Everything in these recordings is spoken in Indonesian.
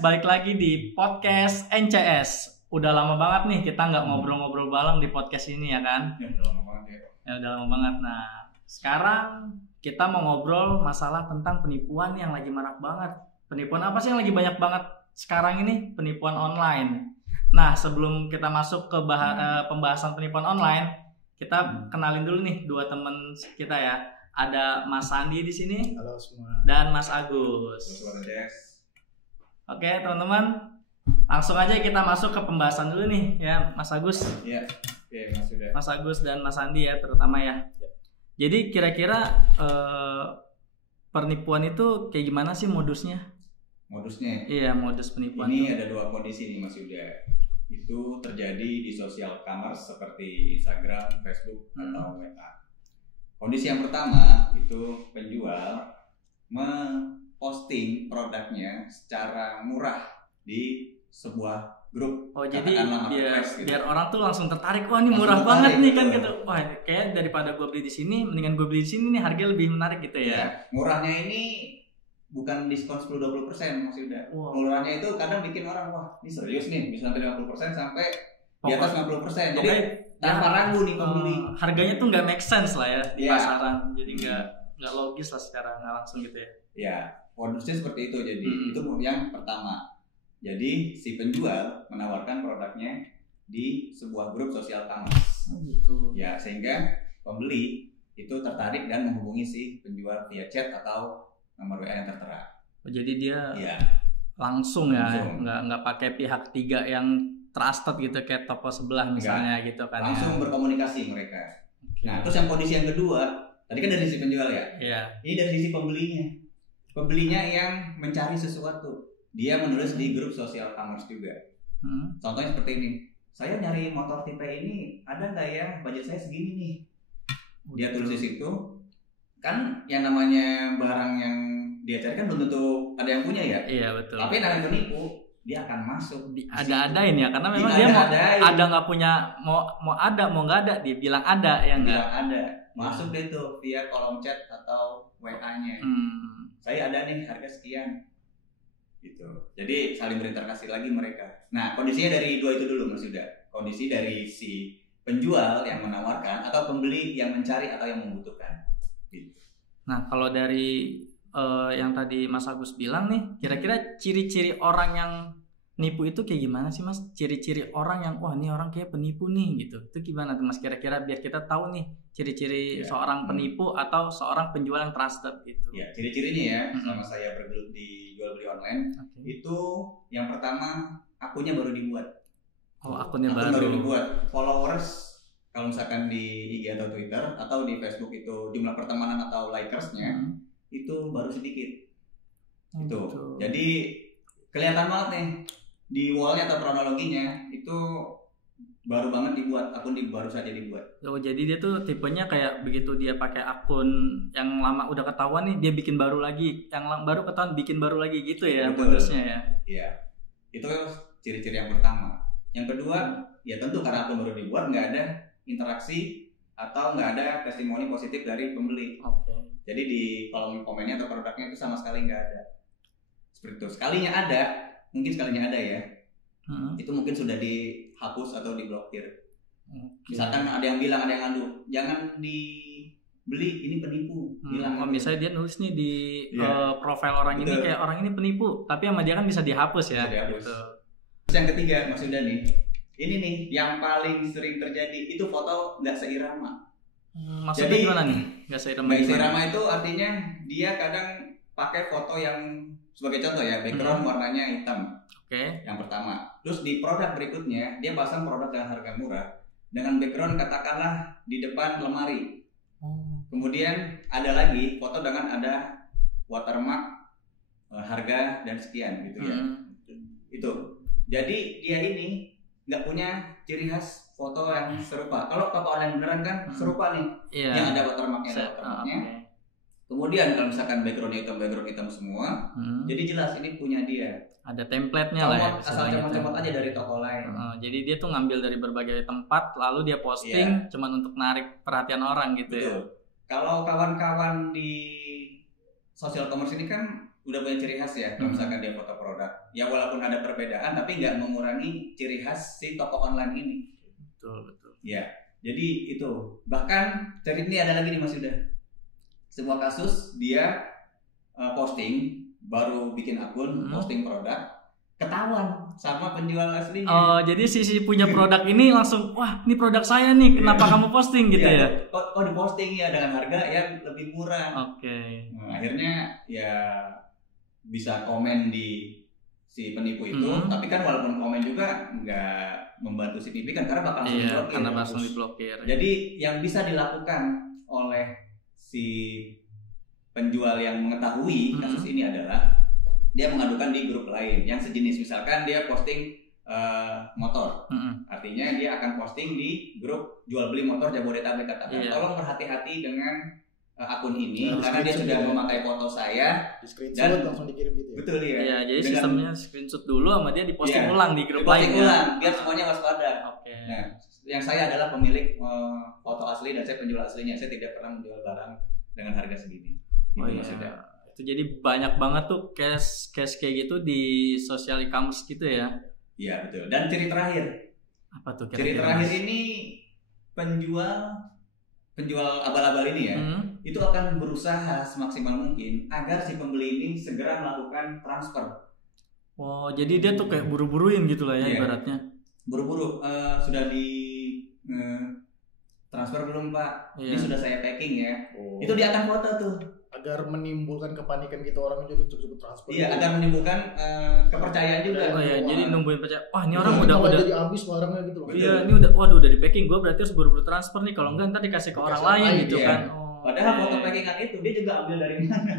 Balik lagi di podcast NCS. Udah lama banget nih kita nggak ngobrol-ngobrol bareng di podcast ini ya kan? Ya udah lama banget ya. Ya udah lama banget. Nah, sekarang kita mau ngobrol masalah tentang penipuan yang lagi marak banget. Penipuan apa sih yang lagi banyak banget sekarang ini? Penipuan online. Nah, sebelum kita masuk ke pembahasan penipuan online, kita kenalin dulu nih dua temen kita ya. Ada Mas Sandi di sini. Halo semua. Dan Mas Agus. Suara Des. Oke teman-teman, langsung aja kita masuk ke pembahasan dulu nih ya Mas Agus. Iya. Oke, Mas sudah. Mas Agus dan Mas Andi ya terutama ya. Jadi kira-kira penipuan itu kayak gimana sih modusnya? Modusnya. Iya, modus penipuan. Ini ada dua kondisi nih Mas Yuda. Itu terjadi di social commerce seperti Instagram, Facebook, atau WA. Kondisi yang pertama itu penjual posting produknya secara murah di sebuah grup. Oh jadi gitu. biar orang tuh langsung tertarik, wah ini murah banget nih kan gitu. Wah kayak daripada gue beli di sini, mendingan gue beli di sini nih, harga lebih menarik gitu ya. Murahnya ini bukan diskon 10-20% maksudnya. Wow. Murahnya itu kadang bikin orang, wah ini serius nih, bisa sampai 50% sampai di atas 50%. Jadi tanpa ragu nih pembeli. Harganya tuh nggak make sense lah ya di pasaran. Jadi nggak logis lah secara nggak langsung gitu ya. Ya. Modusnya seperti itu, jadi itu yang pertama. Jadi si penjual menawarkan produknya di sebuah grup sosial commerce. Oh gitu. Ya, sehingga pembeli itu tertarik dan menghubungi si penjual via chat atau nomor WA yang tertera. Oh, jadi dia langsung ya, nggak pakai pihak tiga yang trusted gitu kayak toko sebelah misalnya gitu kan. Langsung berkomunikasi mereka. Okay. Nah, terus yang kondisi yang kedua, tadi kan dari sisi penjual ya. Iya. Ini dari sisi pembelinya. Pembelinya yang mencari sesuatu, dia menulis di grup sosial commerce juga. Contohnya seperti ini, saya nyari motor tipe ini, ada nggak ya, budget saya segini nih. Dia tulis di situ, kan yang namanya barang yang dia cari kan belum tentu ada yang punya ya. Iya betul. Tapi namanya penipu, dia akan masuk. Ada-adain ya, karena memang dia mau ada nggak punya, mau ada mau nggak ada, dia bilang ada ya nggak. Bilang ada, masuk deh tuh via kolom chat atau WA-nya. Saya ada nih harga sekian gitu. Jadi saling berinteraksi lagi mereka. Nah, kondisinya dari dua itu dulu Mas Yuda. Kondisi dari si penjual yang menawarkan atau pembeli yang mencari atau yang membutuhkan gitu. Nah, kalau dari yang tadi Mas Agus bilang nih, kira-kira ciri-ciri orang yang nipu itu kayak gimana sih Mas? Ciri-ciri orang yang wah ini orang kayak penipu nih gitu. Itu gimana tuh Mas kira-kira biar kita tahu nih ciri-ciri seorang penipu atau seorang penjual yang trusted gitu. Ya, ciri-cirinya ya selama saya bergelut di jual beli online itu yang pertama akunnya baru dibuat. Oh, akunnya baru dibuat. Followers kalau misalkan di IG atau Twitter atau di Facebook itu jumlah pertemanan atau likersnya itu baru sedikit. Itu. Jadi kelihatan banget nih di wallnya atau kronologinya itu baru banget dibuat, akun baru saja dibuat. Oh jadi dia tuh tipenya kayak begitu dia pakai akun yang lama udah ketahuan nih dia bikin baru lagi, yang baru ketahuan bikin baru lagi gitu ya modusnya ya. Iya, itu ciri-ciri yang pertama. Yang kedua ya tentu karena akun baru dibuat nggak ada interaksi atau nggak ada testimoni positif dari pembeli. Jadi di kolom komennya atau produknya itu sama sekali nggak ada. Seperti itu. Sekalinya ada, mungkin sekalinya ada ya. Itu mungkin sudah dihapus atau diblokir. Misalkan ada yang bilang, ada yang ngadu, jangan dibeli, ini penipu. Bilang misalnya dia nulis nih di profil orang ini kayak orang ini penipu, tapi sama dia kan bisa dihapus ya. Bisa dihapus. Gitu. Terus yang ketiga Mas Yuda nih, ini nih yang paling sering terjadi itu foto nggak seirama. Maksudnya jadi, gimana nih? Nggak seirama? Nggak seirama itu artinya dia kadang pakai foto yang sebagai contoh ya, background warnanya hitam. Yang pertama. Terus di produk berikutnya dia pasang produk dengan harga murah dengan background katakanlah di depan lemari. Kemudian ada lagi foto dengan ada watermark harga dan sekian gitu ya. Itu. Jadi dia ini nggak punya ciri khas foto yang serupa. Kalau toko online beneran kan serupa nih, yang ada watermarknya. Kemudian kalau misalkan background hitam semua, jadi jelas ini punya dia. Ada template-nya lah ya. Asal comot-comot aja dari toko lain. Jadi dia tuh ngambil dari berbagai tempat, lalu dia posting cuman untuk narik perhatian orang gitu. Betul. Ya. Kalau kawan-kawan di social commerce ini kan udah punya ciri khas ya. Kalau misalkan dia foto produk, ya walaupun ada perbedaan tapi nggak mengurangi ciri khas si toko online ini. Betul. Ya, jadi itu. Bahkan dari ini ada lagi nih Mas Yuda. Sebuah kasus dia posting, baru bikin akun, posting produk, ketahuan sama penjual aslinya. Oh, jadi si punya produk ini langsung, wah ini produk saya nih, kenapa kamu posting gitu ya? Oh diposting ya dengan harga yang lebih murah. Oke. Nah, akhirnya ya bisa komen di si penipu itu, tapi kan walaupun komen juga nggak membantu signifikan karena bakal langsung diblokir. Karena langsung diblokir. Jadi yang bisa dilakukan oleh si penjual yang mengetahui kasus ini adalah dia mengadukan di grup lain yang sejenis. Misalkan dia posting motor, artinya dia akan posting di grup jual beli motor Jabodetabek, katakan tolong berhati-hati dengan akun ini karena dia sudah memakai foto saya dan langsung dikirim gitu ya. Betul ya. Iya, jadi sistemnya screenshot dulu sama dia diposting ulang di grup lain. Biar semuanya waspada. Oke. Nah, yang saya adalah pemilik foto asli dan saya penjual aslinya. Saya tidak pernah menjual barang dengan harga segini. Itu jadi banyak banget tuh case kayak gitu di sosial e-commerce gitu ya. Iya, betul. Dan ciri terakhir. Apa tuh kira-kira? Ciri terakhir ini penjual abal-abal ini ya, itu akan berusaha semaksimal mungkin agar si pembeli ini segera melakukan transfer. Oh, jadi dia tuh kayak buru-buruin gitu lah ya ibaratnya. Buru-buru, sudah di transfer belum Pak? Ini sudah saya packing ya. Itu dia akan foto tuh. Agar menimbulkan kepanikan gitu orang juga cepet transfer. Iya, agar menimbulkan kepercayaan juga. Oh iya, jadi nungguin percaya. Wah, ini orang udah jadi habis barangnya gitu loh. Iya, ini udah di packing, gue berarti harus buru-buru transfer nih, kalau enggak ntar dikasih ke orang lain gitu kan. Padahal foto packingan itu dia juga ambil dari mana?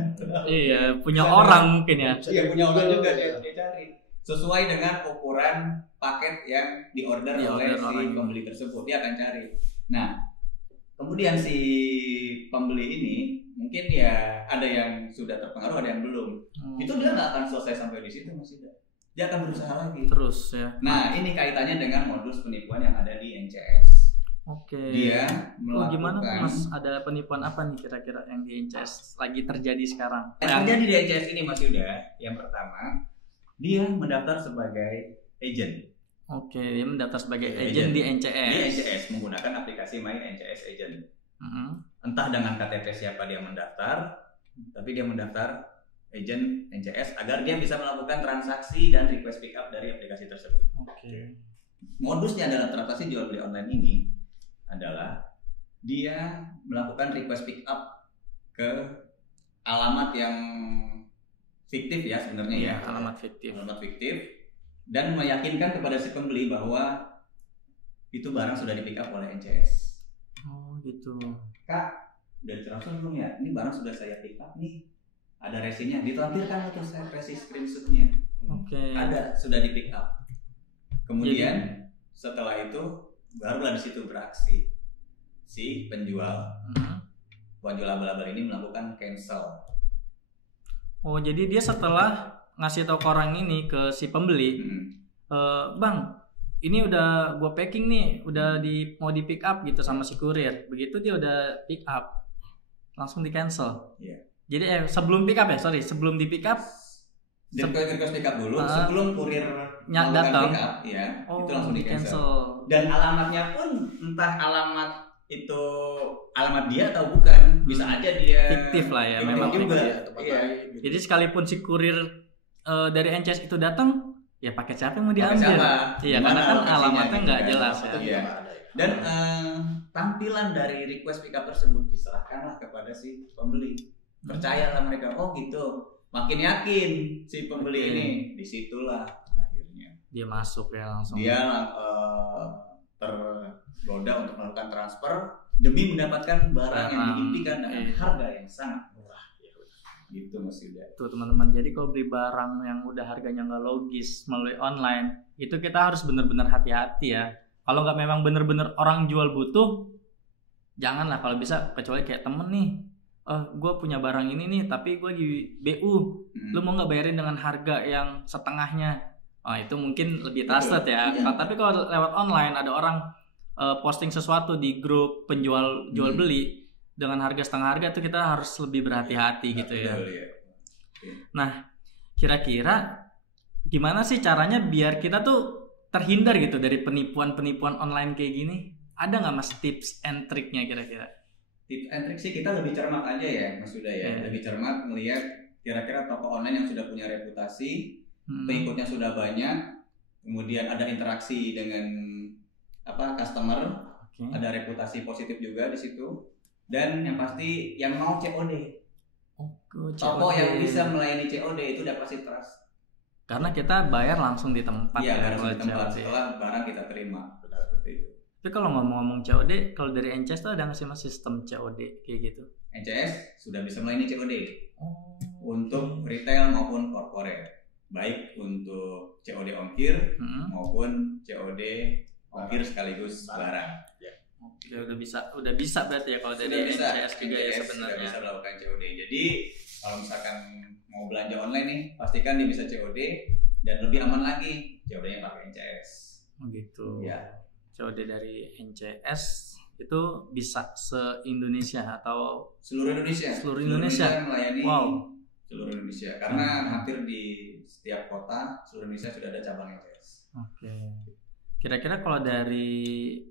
Iya, punya orang mungkin ya. Iya, punya orang juga dia cari. Sesuai dengan ukuran paket yang diorder oleh si pembeli tersebut, dia akan cari. Nah, kemudian si pembeli ini mungkin ya ada yang sudah terpengaruh, ada yang belum. Itu dia nggak akan selesai sampai di situ, Mas Ida. Dia akan berusaha lagi. Terus ya. Nah, ini kaitannya dengan modus penipuan yang ada di NCS. Oke. Dia melakukan. Gimana tuh Mas? Ada penipuan apa nih kira-kira yang di NCS lagi terjadi sekarang? Yang terjadi di NCS ini, Mas Yuda, yang pertama, dia mendaftar sebagai agent. Oke, dia mendaftar sebagai agent di NCS. Di NCS menggunakan aplikasi My NCS Agent. Entah dengan KTP siapa dia mendaftar, tapi dia mendaftar agent NCS agar dia bisa melakukan transaksi dan request pick up dari aplikasi tersebut. Oke. Modusnya dalam transaksi jual beli online ini adalah dia melakukan request pick up ke alamat yang fiktif ya sebenarnya ya. Alamat fiktif. Dan meyakinkan kepada si pembeli bahwa itu barang sudah di pick up oleh NCS. Oh gitu. Kak, udah ditransfer belum ya? Ini barang sudah saya pick up nih. Ada resinya, ditampilkan itu saya resi screenshotnya. Oke. Ada, sudah di pick up. Kemudian setelah itu barulah di situ beraksi si penjual abal-abal ini melakukan cancel. Oh, jadi dia setelah ngasih tahu ke orang ini ke si pembeli, Bang, ini udah gue packing nih, udah mau di pick up gitu sama si kurir. Begitu dia udah pick up, langsung di cancel. Iya. Jadi sebelum pick up sebelum di pick up, request pick up dulu, sebelum kurir datang, pick up, ya, itu langsung di cancel. Dan alamatnya pun entah alamat itu alamat dia atau bukan, bisa aja dia fiktif lah ya, memang juga. Iya. Jadi sekalipun si kurir dari NCS itu datang, ya paket siapa yang mau diambil? Iya, karena kan alamatnya nggak jelas ya. Iya. Dan tampilan dari request pick up tersebut diserahkanlah kepada si pembeli. Percayalah mereka, oh gitu. Makin yakin si pembeli ini, disitulah akhirnya dia masuk ya langsung. Dia tergoda untuk melakukan transfer demi mendapatkan barang yang diimpikan dengan harga yang sangat murah. Gitu Mas Yuda. Tuh teman-teman, jadi kalau beli barang yang udah harganya nggak logis melalui online, itu kita harus benar-benar hati-hati ya. Kalau nggak memang benar-benar orang jual butuh, janganlah. Kalau bisa, kecuali kayak temen nih, gue punya barang ini nih, tapi gue di BU, lu mau nggak bayarin dengan harga yang setengahnya? Itu mungkin lebih trusted ya. Tapi kalau lewat online ada orang posting sesuatu di grup penjual jual beli, dengan harga setengah harga tuh kita harus lebih berhati-hati gitu ya. Nah, kira-kira gimana sih caranya biar kita tuh terhindar gitu dari penipuan-penipuan online kayak gini? Ada nggak Mas tips and triknya kira-kira? Tips and trik sih kita lebih cermat aja ya Mas Yuda ya. Lebih cermat melihat kira-kira toko online yang sudah punya reputasi, pengikutnya sudah banyak, kemudian ada interaksi dengan customer, ada reputasi positif juga di situ, dan yang pasti yang mau COD. Toko yang bisa melayani COD itu udah pasti trust. Karena kita bayar langsung di tempat. Iya, langsung di tempat setelah barang kita terima. Benar seperti itu. Tapi kalau ngomong COD, kalau dari NCS tuh ada nggak sih Mas sistem COD kayak gitu? NCS sudah bisa melayani COD untuk retail maupun corporate, baik untuk COD ongkir maupun COD ongkir sekaligus barang. Ya, udah bisa berarti ya kalau dari NCS juga ya sebenarnya. Sudah bisa melakukan COD. Jadi kalau misalkan mau belanja online nih, pastikan dia bisa COD dan lebih aman lagi COD-nya pakai NCS. Oh gitu. Ya. COD dari NCS itu bisa se-Indonesia atau seluruh Indonesia? Seluruh Indonesia melayani seluruh Indonesia. Karena hampir di setiap kota seluruh Indonesia sudah ada cabang NCS. Oke. Kira-kira kalau dari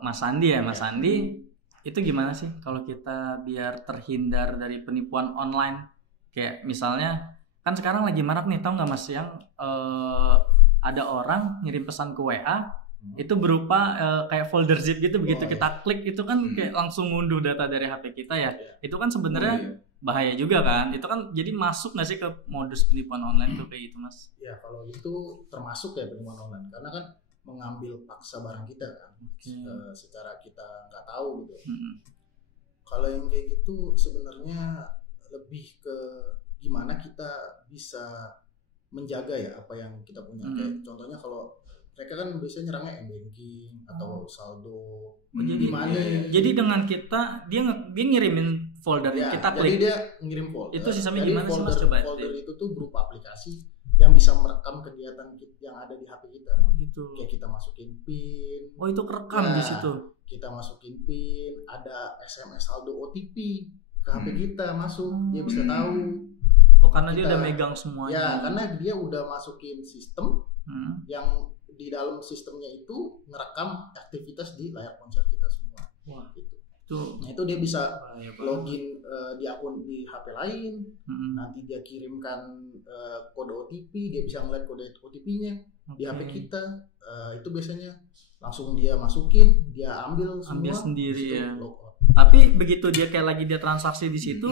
Mas Andi ya, Mas Andi itu gimana sih kalau kita biar terhindar dari penipuan online? Kayak misalnya kan sekarang lagi marak nih, tau nggak Mas yang ada orang ngirim pesan ke WA itu berupa kayak folder zip gitu, begitu kita klik itu kan kayak langsung ngunduh data dari HP kita ya. Itu kan sebenarnya bahaya juga kan? Itu kan jadi masuk nggak sih ke modus penipuan online tuh kayak gitu Mas? Ya kalau itu termasuk ya penipuan online karena kan mengambil paksa barang kita kan secara kita nggak tahu gitu. Kalau yang kayak gitu sebenarnya lebih ke gimana kita bisa menjaga ya apa yang kita punya. Kayak contohnya kalau mereka kan biasanya nyerangnya m-banking atau saldo. Jadi dengan kita dia ngirimin folder yang kita klik. Jadi dia ngirim folder. Itu sistemnya gimana sih Mas coba? Folder itu tuh berupa aplikasi yang bisa merekam kegiatan yang ada di HP kita. Gitu. Kayak kita masukin PIN. Oh itu kerekam di situ. Kita masukin PIN, ada SMS saldo OTP ke HP kita masuk, dia bisa tahu. Oh karena dia udah megang semuanya. Ya karena dia udah masukin sistem yang di dalam sistemnya itu ngerekam aktivitas di layar ponsel kita semua. Wah gitu. Nah itu dia bisa login di akun di HP lain, nanti dia kirimkan kode OTP, dia bisa ngeliat kode OTP-nya di HP kita. Itu biasanya langsung dia masukin, dia ambil sendiri ya. Tapi begitu dia kayak lagi dia transaksi di situ,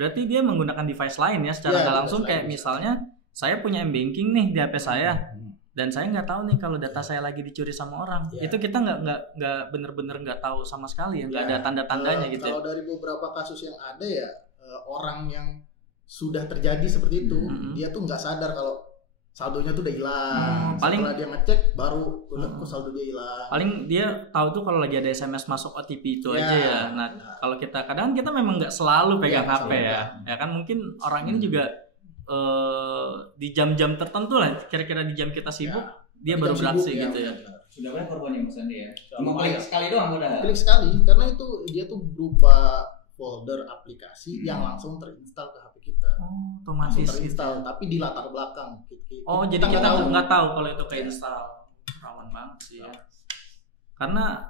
berarti dia menggunakan device lain ya secara nggak langsung. Kayak misalnya saya punya m-banking nih di HP saya. Dan saya nggak tahu nih kalau data saya lagi dicuri sama orang. Itu kita nggak bener-bener nggak tahu sama sekali ya, nggak ada tanda-tandanya gitu. Kalau dari beberapa kasus yang ada ya orang yang sudah terjadi seperti itu, dia tuh nggak sadar kalau saldonya tuh udah hilang. Setelah dia ngecek baru kok saldo dia hilang. Paling dia tahu tuh kalau lagi ada SMS masuk OTP itu aja ya. Nah kalau kita kadang kita memang nggak selalu pegang HP ya. Ya kan mungkin orang ini juga di jam-jam tertentu lah, kira-kira di jam kita sibuk dia baru beraksi gitu ya. Sudah banyak korbannya Mas Andi ya. Cuma klik sekali doang udah. Klik sekali karena itu dia tuh berupa folder aplikasi yang langsung terinstall ke HP kita. Otomatis terinstall tapi di latar belakang. Jadi kita nggak tahu kalau itu keinstall. Rawan banget sih ya. Karena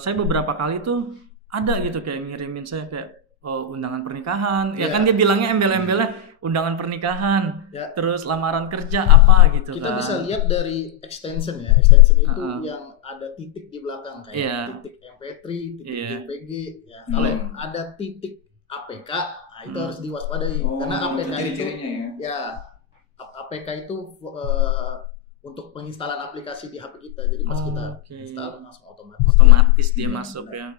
saya beberapa kali tuh ada gitu kayak ngirimin saya kayak undangan pernikahan, ya kan dia bilangnya embel-embelnya undangan pernikahan, terus lamaran kerja apa gitu. Kita bisa lihat dari extension ya, extension itu yang ada titik di belakang kayak titik MP3, titik JPG. Ya. Kalau ada titik APK, itu harus diwaspadai karena APK itu APK itu untuk penginstalan aplikasi di HP kita. Jadi pas kita install langsung otomatis dia masuk ya.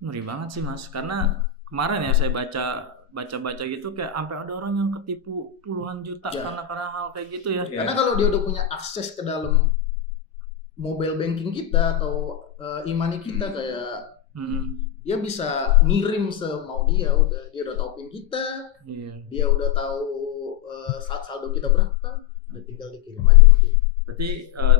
Ngeri banget sih Mas, karena kemarin ya saya baca gitu kayak sampai ada orang yang ketipu puluhan juta karena hal kayak gitu ya. Karena kalau dia udah punya akses ke dalam mobile banking kita atau e-money kita kayak dia bisa ngirim semau dia, dia udah tahu PIN kita, dia udah tahu saldo kita berapa, udah tinggal dikirim aja sama dia. Berarti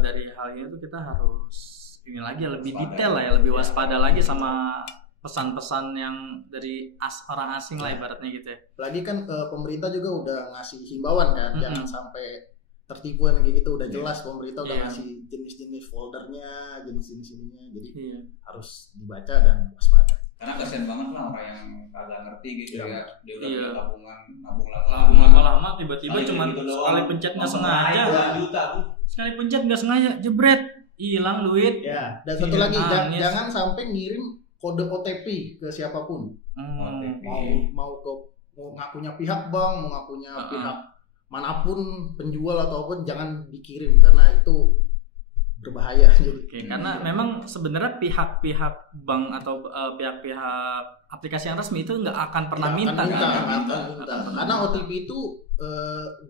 dari hal ini tuh kita harus ini lagi lebih detail lah ya, lebih waspada lagi sama pesan-pesan yang dari orang asing lah ibaratnya gitu ya. Lagi kan pemerintah juga udah ngasih himbauan kan, jangan sampai tertipu yang kayak gitu. Udah jelas pemerintah udah ngasih jenis-jenis foldernya, jenis-jenis ininya, jadi harus dibaca dan waspada. Karena kasian banget lah orang yang kagak ngerti gitu ya. Dia udah punya tabungan, nabung lama tiba-tiba cuma gitu sekali pencet nggak sengaja. Sekali pencet nggak sengaja, jebret, hilang duit. Ya. Dan satu lagi, jangan sampai ngirim kode OTP ke siapapun. Mau ngakunya pihak bank, mau ngakunya pihak manapun, penjual ataupun, jangan dikirim karena itu berbahaya. Karena memang sebenarnya pihak-pihak bank atau pihak-pihak aplikasi yang resmi itu nggak akan pernah minta. Karena OTP itu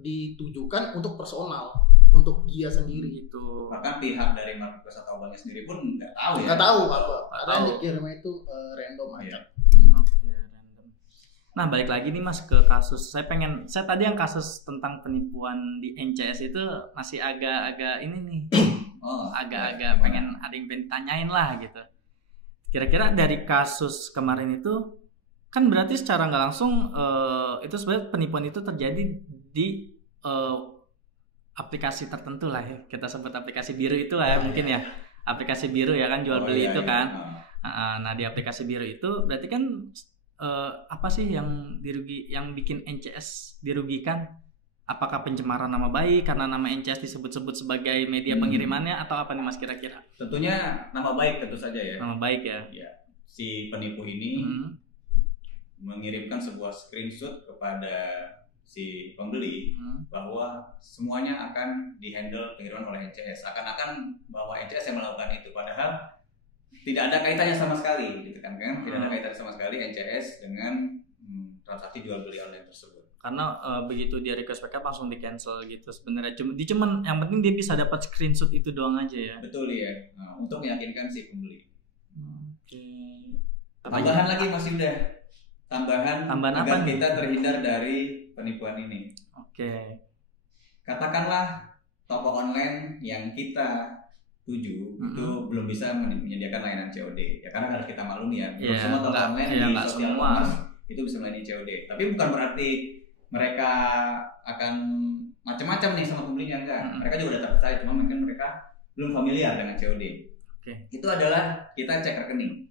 ditujukan untuk personal, untuk dia sendiri itu. Bahkan pihak dari marketplace atau banknya sendiri pun nggak tahu ya. Nggak tahu apa. Karena yang dikirimnya itu random aja. Nah, balik lagi nih Mas ke kasus. Saya tadi yang kasus tentang penipuan di NCS itu masih agak-agak ini nih. Agak-agak pengen ada yang pengen tanyain lah gitu. Kira-kira dari kasus kemarin itu kan berarti secara nggak langsung itu sebenarnya penipuan itu terjadi di aplikasi tertentu lah ya. Kita sebut aplikasi biru itu lah ya mungkin ya. Aplikasi biru ya kan jual beli itu kan. Nah, di aplikasi biru itu berarti kan apa sih yang bikin NCS dirugikan? Apakah pencemaran nama baik karena nama NCS disebut-sebut sebagai media pengirimannya atau apa nih Mas kira-kira? Tentunya nama baik tentu saja ya. Nama baik ya. Si penipu ini mengirimkan sebuah screenshot kepada si pembeli bahwa semuanya akan dihandle pengiriman oleh NCS. Akan-akan bahwa NCS yang melakukan itu, padahal tidak ada kaitannya sama sekali, gitu kan? Tidak ada kaitannya sama sekali NCS dengan transaksi jual beli online tersebut. Karena begitu dia request backup langsung di cancel gitu sebenarnya. Cuman yang penting dia bisa dapat screenshot itu doang aja ya. Betul ya. Untuk meyakinkan si pembeli. Oke. Tambahan lagi masih udah. Tambahan agar apa kita terhindar dari penipuan ini. Oke. Katakanlah toko online yang kita tuju itu belum bisa menyediakan layanan COD. Ya karena harus kita maklumi ya. Belum semua toko online di sosial commerce itu bisa melayani COD. Tapi bukan berarti mereka akan macam-macam nih sama pembelinya, enggak. Mereka juga udah terpercaya, cuma mungkin mereka belum familiar dengan COD. Itu adalah kita cek rekening.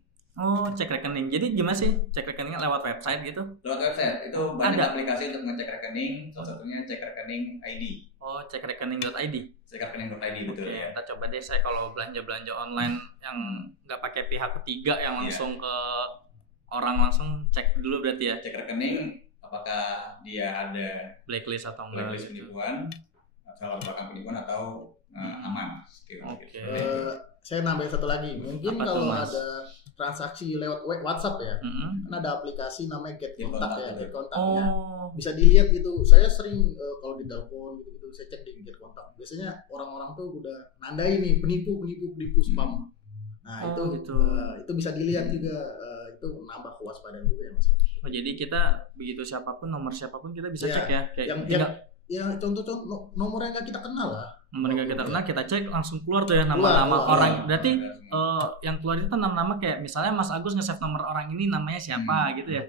Cek rekening. Jadi gimana sih cek rekeningnya lewat website gitu? Lewat website. Itu banyak aplikasi untuk ngecek rekening. Salah satunya cek rekening ID. Cek rekening.id. Cek rekening.id betul ya. Kita coba deh, saya kalau belanja online yang nggak pakai pihak ketiga yang langsung ke orang, langsung cek dulu berarti ya. Cek rekening apakah dia ada blacklist atau enggak, blacklist penipuan, salah belakang penipuan atau aman. Saya nambahin satu lagi, mungkin kalau ada transaksi lewat WhatsApp ya, kan ada aplikasi namanya Get Contact ya, Get Contact ya, bisa dilihat gitu. Saya sering kalau di telepon gitu, saya cek di Get Contact. Biasanya orang-orang tuh udah nandai nih penipu spam. Nah itu bisa dilihat juga, itu nambah kewaspadaan juga ya Mas. Jadi kita begitu nomor siapapun kita bisa cek ya, kayak yang contoh-contoh nomor yang nggak kita kenal lah. Nomor yang kita kenal kita cek langsung keluar tuh ya nama-nama orang. Berarti yang keluar itu nama-nama kayak misalnya Mas Agus nge-save nomor orang ini namanya siapa gitu ya.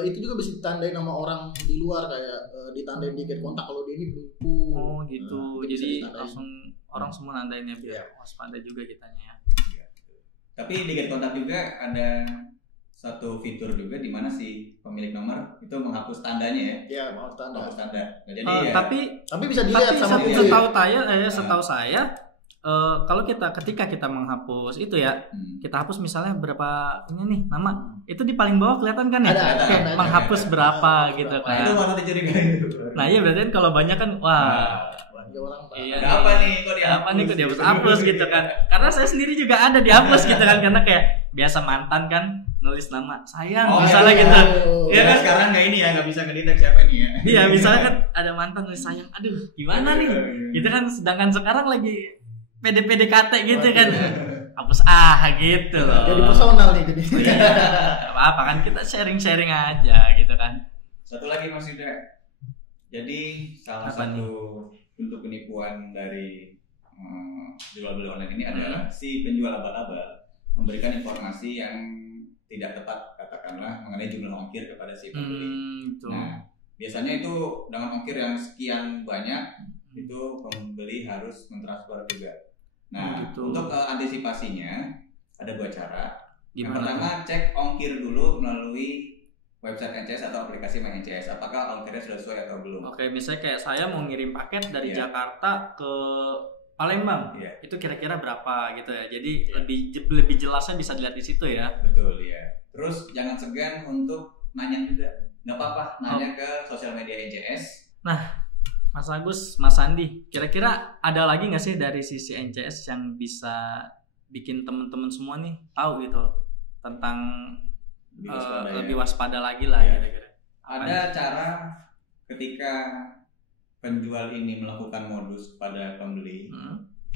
Itu juga bisa ditandai nama orang di luar, kayak ditandai di Get Contact kalau dia ini penipu. Gitu. Jadi langsung orang semua nandain ya biar waspada juga kitanya ya. Tapi di Get Contact juga ada satu fitur juga di mana si pemilik nomor itu menghapus tandanya ya. Iya, menghapus tanda. Nah, jadi tapi bisa dilihat sama setahu saya kalau ketika kita menghapus itu ya, kita hapus misalnya berapa ini nih nama, itu di paling bawah kelihatan kan ya, kayak menghapus berapa gitu kan. Itu malah dicurigai. Nah iya berarti kan kalau banyak kan apa nih kok dihapus gitu kan. Karena saya sendiri juga ada dihapus gitu kan, karena kayak biasa mantan kan nulis nama sayang misalnya gitu. Ya kan sekarang nggak bisa ngedetek siapa ini ya. Iya misalnya kan ada mantan nulis sayang, aduh gimana nih gitu kan, sedangkan sekarang lagi PDKT gitu kan, hapus gitu loh. Jadi personal nih jadi. Apa kan kita sharing aja gitu kan. Satu lagi Mas Yuda. Jadi salah satu bentuk penipuan dari jual beli online ini adalah si penjual abal-abal memberikan informasi yang tidak tepat katakanlah mengenai jumlah ongkir kepada si pembeli. Nah, biasanya itu dengan ongkir yang sekian banyak itu pembeli harus mentransfer juga. Nah, untuk antisipasinya ada 2 cara. Yang pertama, cek ongkir dulu melalui website NCS atau aplikasi My NCS. Apakah ongkirnya sudah sesuai atau belum? Oke, misalnya kayak saya mau ngirim paket dari Jakarta ke Palembang, itu kira-kira berapa gitu ya. Jadi lebih jelasnya bisa dilihat di situ ya. Betul ya. Terus jangan segan untuk nanya juga. Nggak apa-apa nanya ke sosial media NCS. Nah, Mas Agus, Mas Andi, kira-kira ada lagi nggak sih dari sisi NCS yang bisa bikin teman-teman semua nih tahu gitu tentang lebih waspada lagi lah kira-kira? Ada cara ketika penjual ini melakukan modus kepada pembeli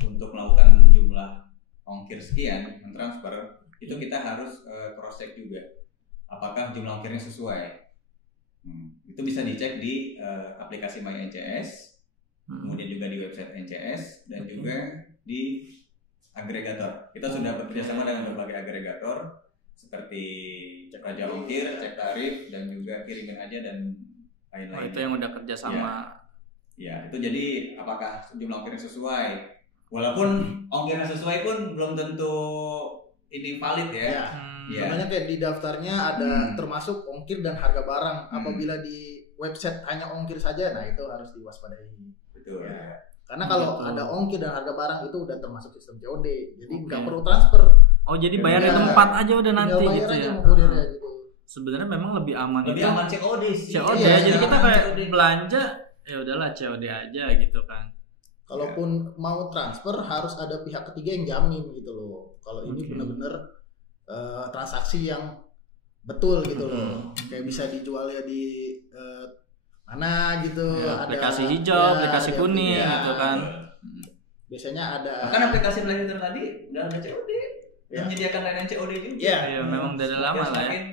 untuk melakukan jumlah ongkir sekian mentransfer, itu kita harus cross check juga apakah jumlah ongkirnya sesuai. Itu bisa dicek di aplikasi My NCS, kemudian juga di website NCS dan juga di agregator. Kita sudah bekerjasama dengan berbagai agregator seperti cek raja ongkir, cek tarif, dan juga kirimin aja dan lain-lain. Itu yang udah kerjasama. Ya, itu jadi apakah jumlah ongkirnya sesuai? Walaupun ongkirnya sesuai pun belum tentu ini valid ya. Sebenarnya kayak di daftarnya ada termasuk ongkir dan harga barang. Apabila di website hanya ongkir saja, nah itu harus diwaspadai. Betul. Ya. Karena kalau ada ongkir dan harga barang itu udah termasuk sistem COD, jadi nggak perlu transfer. Oh, jadi bayar di tempat aja udah nanti gitu ya. Gitu. Sebenarnya memang lebih aman. Lebih aman COD sih. COD ya, jadi kita kayak belanja ya udahlah COD aja gitu kan. Kalaupun mau transfer harus ada pihak ketiga yang jamin gitu loh. Kalau ini benar-benar transaksi yang betul gitu loh. Kayak bisa dijual ya di mana gitu. Ya, aplikasi hijau, aplikasi kuning gitu kan. Biasanya ada. Bahkan aplikasi belanja tadi udah ada COD. Yang menyediakan layanan COD juga. Iya, memang dari lama lah ya.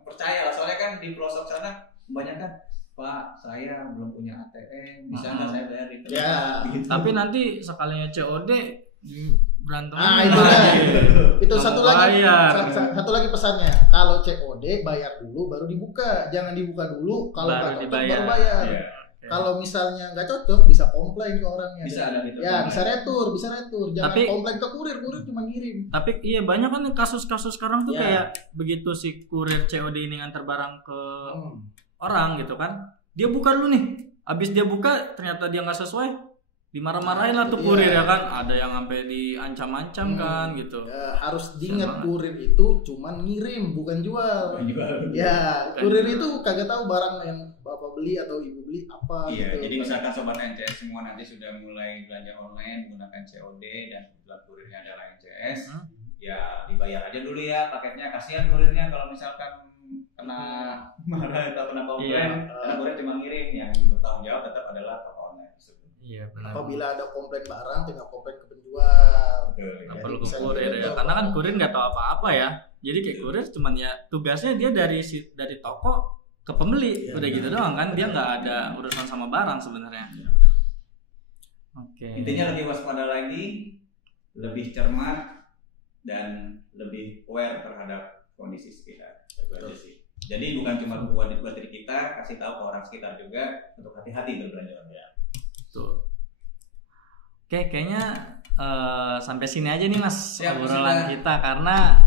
Percaya lah, soalnya kan di pelosok sana kebanyakan, Pak, saya belum punya ATM, bisa nggak saya bayar di tempat? Gitu. Tapi nanti sekalinya COD berantem. Itu satu lagi pesannya. Kalau COD bayar dulu baru dibuka, jangan dibuka dulu kalau nggak cocok baru bayar. Kalau misalnya nggak cocok bisa komplain ke orangnya. Bisa ada gitu. Ya, bisa retur. Jangan komplain ke kurir cuma ngirim. Tapi iya banyak kan kasus-kasus sekarang tuh kayak begitu si kurir COD ini nganter barang ke orang gitu kan. Dia buka dulu nih. Abis dia buka ternyata dia nggak sesuai, dimarah-marahin lah tuh kurir ya kan. Ada yang sampai diancam-ancam kan gitu. Ya, harus diingat kurir itu cuman ngirim bukan jual. Ya, kurir itu kagak tahu barang yang bapak beli atau ibu beli apa gitu. Jadi misalkan sobat NCS semua nanti sudah mulai belanja online menggunakan COD dan kebetulan kurirnya adalah NCS, ya dibayar aja dulu ya paketnya. Kasihan kurirnya kalau misalkan kena marah atau kena komplain, karena kurir cuma ngirim, yang bertanggung jawab tetap adalah toko online tersebut. Iya benar. Apabila ada komplain barang tinggal komplain ke penjual. Nggak perlu ke kurir ya, karena kan kurir nggak tahu apa-apa ya. Jadi kayak kurir cuman ya tugasnya dia dari toko ke pembeli, udah gitu doang kan, dia nggak ada urusan sama barang sebenarnya. Intinya lebih waspada lagi, lebih cermat dan lebih aware terhadap kondisi sekitar. Jadi bukan cuma buat diri kita, kasih tahu ke orang sekitar juga untuk hati-hati berbelanja online. Tuh. Oke, kayaknya sampai sini aja nih Mas obrolan kita, karena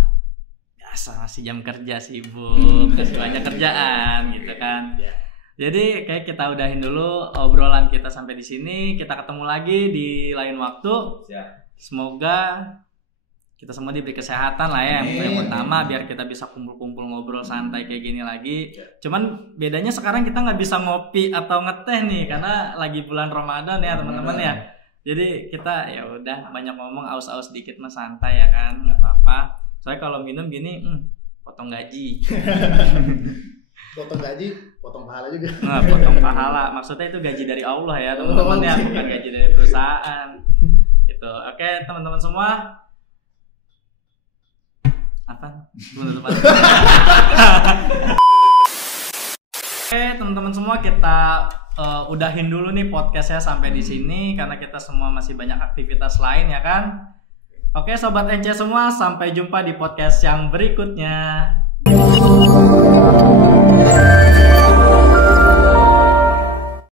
biasa masih jam kerja sibuk, masih banyak kerjaan gitu kan. Jadi kayak kita udahin dulu obrolan kita sampai di sini. Kita ketemu lagi di lain waktu. Semoga kita semua diberi kesehatan lah ya. Yang utama biar kita bisa kumpul-kumpul ngobrol santai kayak gini lagi. Cuman bedanya sekarang kita nggak bisa ngopi atau ngeteh nih karena lagi bulan Ramadan ya teman-teman ya. Jadi kita ya udah banyak ngomong, aus-aus dikit mah santai ya kan, nggak apa-apa. Soalnya kalau minum gini, potong gaji. Potong gaji, potong pahala juga. Nah, potong pahala. Maksudnya itu gaji dari Allah ya teman-teman ya, bukan gaji dari perusahaan. Gitu. Oke teman-teman semua. Apa? Penutupan. Oke teman-teman semua, kita udahin dulu nih podcastnya sampai di sini karena kita semua masih banyak aktivitas lain ya kan. Oke Sobat NC semua, sampai jumpa di podcast yang berikutnya.